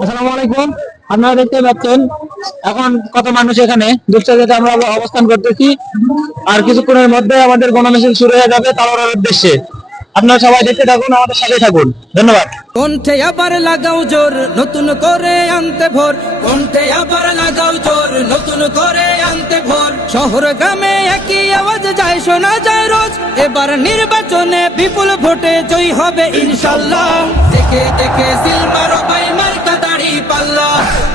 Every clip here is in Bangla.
আসসালামু আলাইকুম। আপনারা দেখতে পাচ্ছেন এখন কত মানুষ এখানে দুপচাচিয়াতে আমরা অবস্থান করতেছি। আর কিছুক্ষণের মধ্যে আমাদের গণমিছিল শুরু হয়ে যাবে তালোড়ার উদ্দেশ্যে। আপনারা সবাই দেখতে থাকুন, আমাদের সাথে থাকুন। ধন্যবাদ। কণ্ঠে আবার লাগাও জোর, নতুন করে আনতে ভোর। কণ্ঠে আবার লাগাও জোর, নতুন করে আনতে ভোর। শহর গ্রামে একই আওয়াজ যায়, শোনা যায় রোজ। এবার নির্বাচনে বিপুল ভোটে জয়ী হবে ইনশাল্লাহ। দেখে দেখে সিল মারো ভাই মার্কা দাড়ি পাল্লা।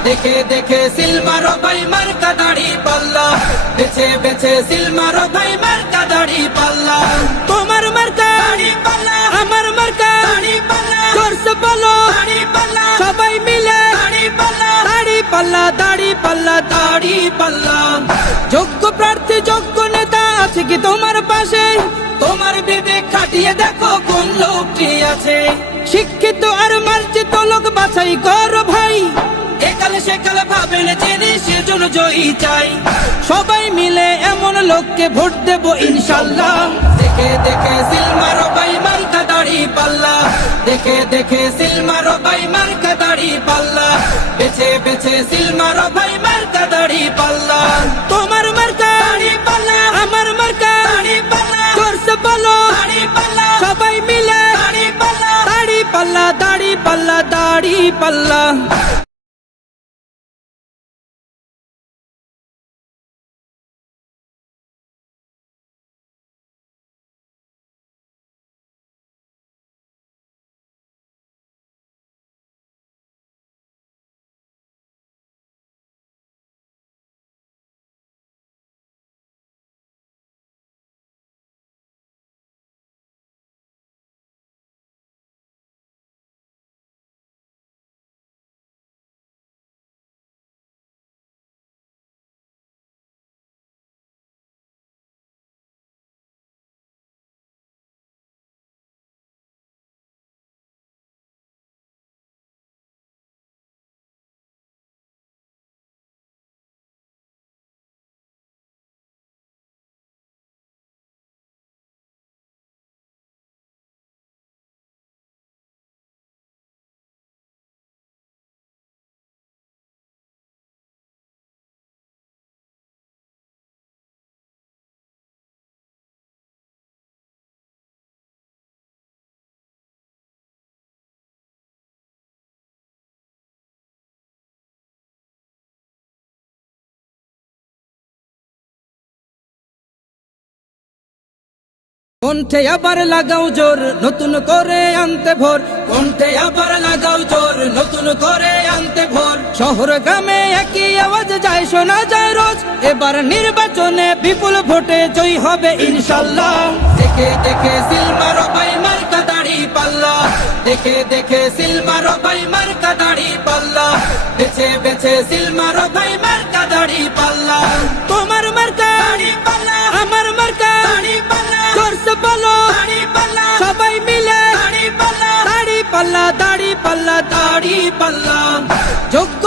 দেখে দেখে সিল মারো ভাই মার্কা দাড়ি পাল্লা। বেছে বেছে সিল মারো ভাই মার্কা দাড়ি পাল্লা। তোমার মার্কা দাড়ি পাল্লা, আমার মার্কা দাড়ি পাল্লা। জোরসে বলো দাড়ি পাল্লা, সবাই মিলে দাড়ি পাল্লা। দাড়ি পাল্লা, দাড়ি পাল্লা, দাড়ি পাল্লা। যোগ্য প্রার্থী, যোগ্য নেতা আছে কি তোমার পাশে? তোমার বিবেক খাটিয়ে দেখো কোন লোকটি আছে। শিক্ষিত আর মার্জিত লোক বাছাই করো ভাই। একালে সেকালে ভাবেন জেনে সেজন্য জয়ী চাই। সবাই মিলে এমন লোককে ভোট দেব ইনশাল্লাহ। দেখে দেখে সিল মারো ভাই মার্কা দাড়ি পাল্লা। দেখে দেখে সিল মারো ভাই মার্কা দাড়ি পাল্লা। বেছে বেছে সিল মারো ভাই মার্কা দাড়ি পাল্লা। তোমার মার্কা দাড়ি পাল্লা, আমার মার্কা দাড়ি পাল্লা। জোরসে বলো দাড়ি পাল্লা, সবাই মিলে দাড়ি পাল্লা। দাড়ি পাল্লা, দাড়ি পাল্লা, দাড়ি পাল্লা। কণ্ঠে আবার লাগাও জোর, নতুন করে আনতে ভোর। কণ্ঠে আবার লাগাও জোর, নতুন করে আনতে ভোর। শহর গ্রামে একই আওয়াজ যায়, শোনা যায় রোজ। এবার নির্বাচনে বিপুল ভোটে জয়ী হবে ইনশাল্লাহ। দেখে দেখে সিল মারো ভাই মার্কা দাড়ি পাল্লা। দেখে দেখে সিল মারো ভাই মার্কা দাড়ি পাল্লা। বেছে বেছে সিল মারো ভাই মার্কা দাড়ি পাল্লা। তোমার মার্কা দাড়ি পাল্লা, আমার মার্কা দাড়ি পাল্লা। জোরসে বলো দাড়ি পাল্লা, সবাই মিলে দাড়ি পাল্লা। দাড়ি পাল্লা, দাড়ি পাল্লা, দাড়ি পাল্লা। যোগ্য